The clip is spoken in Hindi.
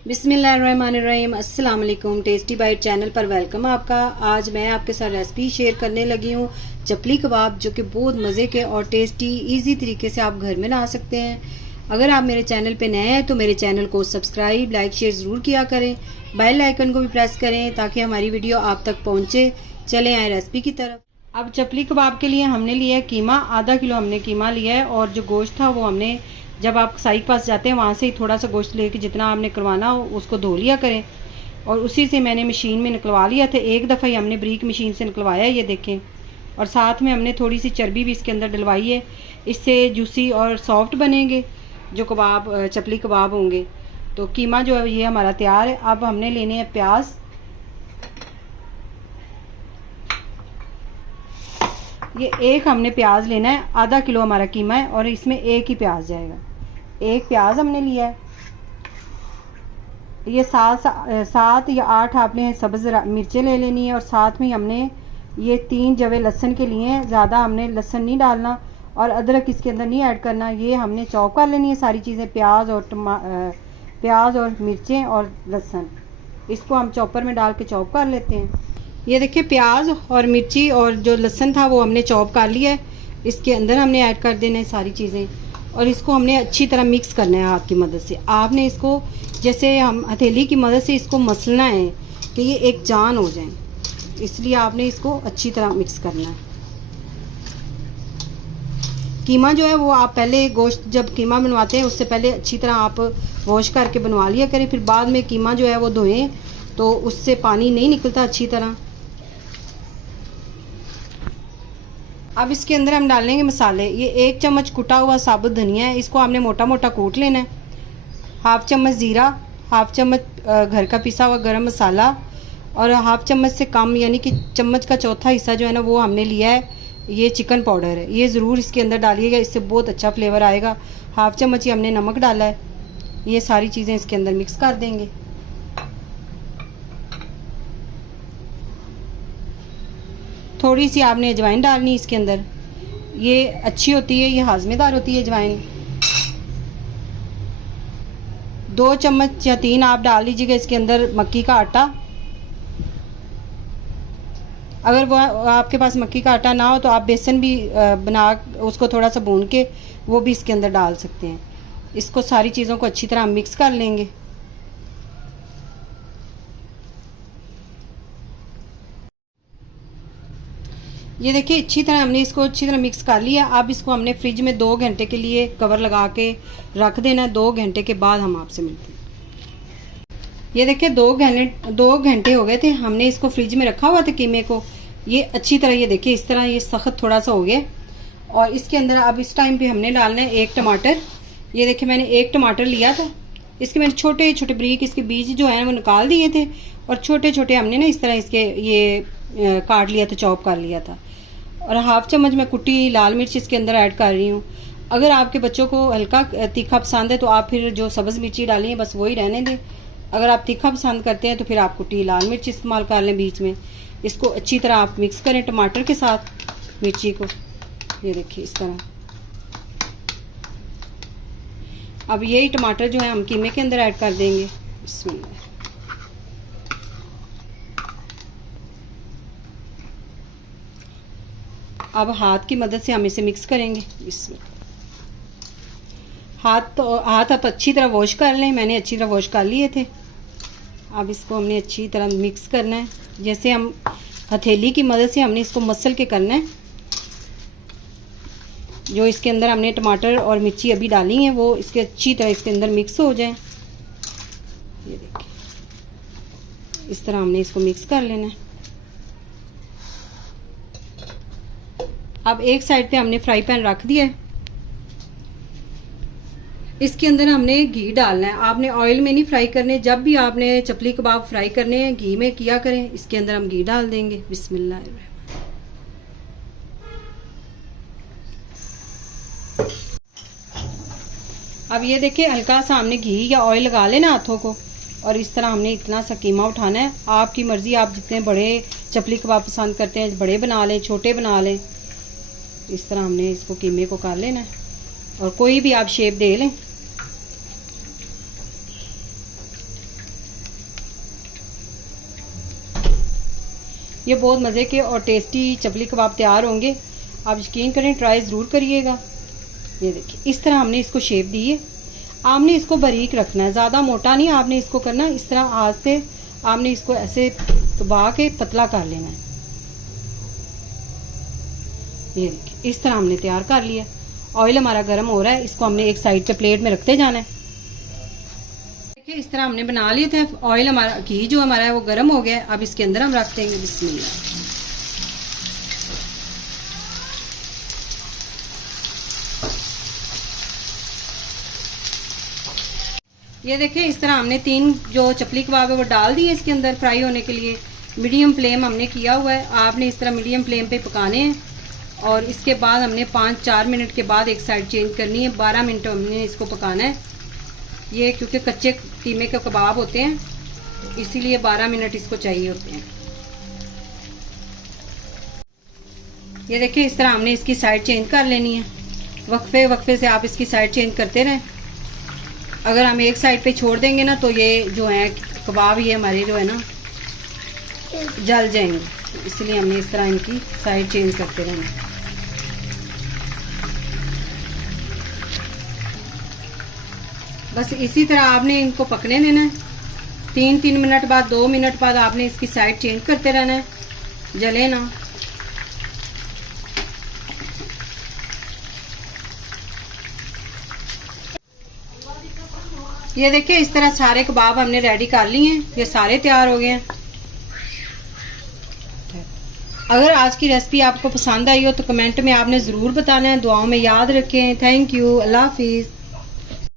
बिस्मिल्लाहिर्रहमानिर्रहीम। अस्सलाम वालेकुम। टेस्टी बाइट चैनल पर वेलकम आपका। आज मैं आपके साथ रेसिपी शेयर करने लगी हूँ चपली कबाब, जो कि बहुत मज़े के और टेस्टी इजी तरीके से आप घर में बना सकते हैं। अगर आप मेरे चैनल पे नए हैं तो मेरे चैनल को सब्सक्राइब, लाइक, शेयर ज़रूर किया करें। बेल आइकन को भी प्रेस करें ताकि हमारी वीडियो आप तक पहुँचे। चले आए रेसिपी की तरफ। अब चपली कबाब के लिए हमने लिया है कीमा। आधा किलो हमने कीमा लिया है और जो गोश्त था वो हमने, जब आप कसाई के पास जाते हैं वहाँ से ही थोड़ा सा गोश्त लेके जितना आपने करवाना हो उसको धो लिया करें। और उसी से मैंने मशीन में निकलवा लिया था। एक दफ़ा ही हमने ब्रीक मशीन से निकलवाया, ये देखें। और साथ में हमने थोड़ी सी चर्बी भी इसके अंदर डलवाई है। इससे जूसी और सॉफ्ट बनेंगे जो कबाब, चपली कबाब होंगे। तो कीमा जो है ये हमारा तैयार है। अब हमने लेने हैं प्याज। ये एक हमने प्याज लेना है। आधा किलो हमारा कीमा है और इसमें एक ही प्याज जाएगा। एक प्याज हमने लिया है। ये सात या आठ आपने सब्ज़ मिर्चें ले लेनी है। और साथ में हमने ये 3 जवे लहसुन के लिए हैं। ज़्यादा हमने लहसुन नहीं डालना और अदरक इसके अंदर नहीं ऐड करना। ये हमने चॉप कर लेनी है सारी चीज़ें, प्याज और मिर्चें और लहसुन। इसको हम चॉपर में डाल के चॉप कर लेते हैं। ये देखिए, प्याज और मिर्ची और जो लहसुन था वो हमने चॉप कर लिया है। इसके अंदर हमने ऐड कर देना है सारी चीज़ें और इसको हमने अच्छी तरह मिक्स करना है हाथ की मदद से। आपने इसको जैसे हम हथेली की मदद से इसको मसलना है कि ये एक जान हो जाए, इसलिए आपने इसको अच्छी तरह मिक्स करना है। कीमा जो है वो आप पहले, गोश्त जब कीमा बनवाते हैं उससे पहले अच्छी तरह आप वॉश करके बनवा लिया करें। फिर बाद में कीमा जो है वो धोएं तो उससे पानी नहीं निकलता अच्छी तरह। अब इसके अंदर हम डालेंगे मसाले। ये 1 चम्मच कुटा हुआ साबुत धनिया है, इसको आपने मोटा मोटा कूट लेना है। हाफ चम्मच ज़ीरा, हाफ चम्मच घर का पिसा हुआ गरम मसाला और हाफ चम्मच से कम यानी कि चम्मच का चौथा हिस्सा जो है ना वो हमने लिया है, ये चिकन पाउडर है। ये ज़रूर इसके अंदर डालिएगा, इससे बहुत अच्छा फ्लेवर आएगा। हाफ चम्मच ही हमने नमक डाला है। ये सारी चीज़ें इसके अंदर मिक्स कर देंगे। थोड़ी सी आपने अजवाइन डालनी इसके अंदर, ये अच्छी होती है, ये हाजमेदार होती है अजवाइन। 2 चम्मच या 3 आप डाल लीजिएगा इसके अंदर मक्की का आटा। अगर वो आपके पास मक्की का आटा ना हो तो आप बेसन भी बना उसको थोड़ा सा भून के वो भी इसके अंदर डाल सकते हैं। इसको सारी चीज़ों को अच्छी तरह मिक्स कर लेंगे। ये देखिए, अच्छी तरह हमने इसको अच्छी तरह मिक्स कर लिया। अब इसको हमने फ्रिज में 2 घंटे के लिए कवर लगा के रख देना है। 2 घंटे के बाद हम आपसे मिलते हैं। ये देखिए, 2 घंटे हो गए थे, हमने इसको फ्रिज में रखा हुआ था कीमे को। ये अच्छी तरह, ये देखिए इस तरह ये सख्त थोड़ा सा हो गया। और इसके अंदर अब इस टाइम पे हमने डालना है 1 टमाटर। ये देखिए, मैंने 1 टमाटर लिया था। इसके मैंने छोटे छोटे ब्रीक इसके बीज जो है वो निकाल दिए थे और छोटे छोटे हमने ना इस तरह इसके ये काट लिया था, चॉप कर लिया था। और हाफ चम्मच मैं कुटी लाल मिर्च इसके अंदर ऐड कर रही हूँ। अगर आपके बच्चों को हल्का तीखा पसंद है तो आप फिर जो सब्ज़ मिर्ची डाली है बस वही रहने दें। अगर आप तीखा पसंद करते हैं तो फिर आप कुटी लाल मिर्च इस्तेमाल कर लें बीच में। इसको अच्छी तरह आप मिक्स करें टमाटर के साथ मिर्ची को। ये देखिए इस तरह। अब यही टमाटर जो है हम कीमे के अंदर ऐड कर देंगे। बिस्मिल्लाह। अब हाथ की मदद से हम इसे मिक्स करेंगे। इसमें हाथ आप अच्छी तरह वॉश कर लें। मैंने अच्छी तरह वॉश कर लिए थे। अब इसको हमने अच्छी तरह मिक्स करना है। जैसे हम हथेली की मदद से हमने इसको मसल के करना है। जो इसके अंदर हमने टमाटर और मिर्ची अभी डाली हैं वो इसके अच्छी तरह इसके अंदर मिक्स हो जाए। ये देखिए, इस तरह हमने इसको मिक्स कर लेना है। अब एक साइड पे हमने फ्राई पैन रख दिया है। इसके अंदर हमने घी डालना है। आपने ऑयल में नहीं फ्राई करने। जब भी आपने चपली कबाब फ्राई करने हैं घी में किया करें। इसके अंदर हम घी डाल देंगे। बिस्मिल्लाह। अब ये देखिए, हल्का सा हमने घी या ऑयल लगा लेना हाथों को और इस तरह हमने इतना सा कीमा उठाना है। आपकी मर्ज़ी, आप जितने बड़े चपली कबाब पसंद करते हैं बड़े बना लें, छोटे बना लें। इस तरह हमने इसको कीमे को कर लेना है और कोई भी आप शेप दे लें। ये बहुत मज़े के और टेस्टी चपली कबाब तैयार होंगे। आप यकीन करें, ट्राई ज़रूर करिएगा। ये देखिए इस तरह हमने इसको शेप दी है। आपने इसको बारीक रखना है, ज़्यादा मोटा नहीं आपने इसको करना। इस तरह हाथ से आपने इसको ऐसे दबा के पतला कर लेना है। ये देखिए इस तरह हमने तैयार कर लिया। ऑयल हमारा गर्म हो रहा है, इसको हमने एक साइड पे प्लेट में रखते जाना है। देखिए इस तरह हमने बना लिए थे। ऑयल हमारा, घी जो हमारा है वो गर्म हो गया है। अब इसके अंदर हम रख देंगे बिस्मिल्लाह। ये देखिए इस तरह हमने 3 जो चपली कबाब है वो डाल दिए इसके अंदर फ्राई होने के लिए। मीडियम फ्लेम हमने किया हुआ है। आपने इस तरह मीडियम फ्लेम पे पकाने हैं और इसके बाद हमने 5-4 मिनट के बाद एक साइड चेंज करनी है। 12 मिनट हमने इसको पकाना है। ये क्योंकि कच्चे कीमे के कबाब होते हैं इसीलिए 12 मिनट इसको चाहिए होते हैं। ये देखिए इस तरह हमने इसकी साइड चेंज कर लेनी है। वक्फे वक्फे से आप इसकी साइड चेंज करते रहें। अगर हम एक साइड पे छोड़ देंगे ना तो ये जो है कबाब ये हमारे जो है ना जल जाएंगे, इसलिए हमने इस तरह इनकी साइड चेंज करते रहना। बस इसी तरह आपने इनको पकने देना है। 3-3 मिनट बाद, 2 मिनट बाद आपने इसकी साइड चेंज करते रहना है, जले ना। ये देखिए इस तरह सारे कबाब हमने रेडी कर लिए हैं। ये सारे तैयार हो गए हैं। अगर आज की रेसिपी आपको पसंद आई हो तो कमेंट में आपने ज़रूर बताना है। दुआओं में याद रखें। Thank you. अल्लाह हाफिज़।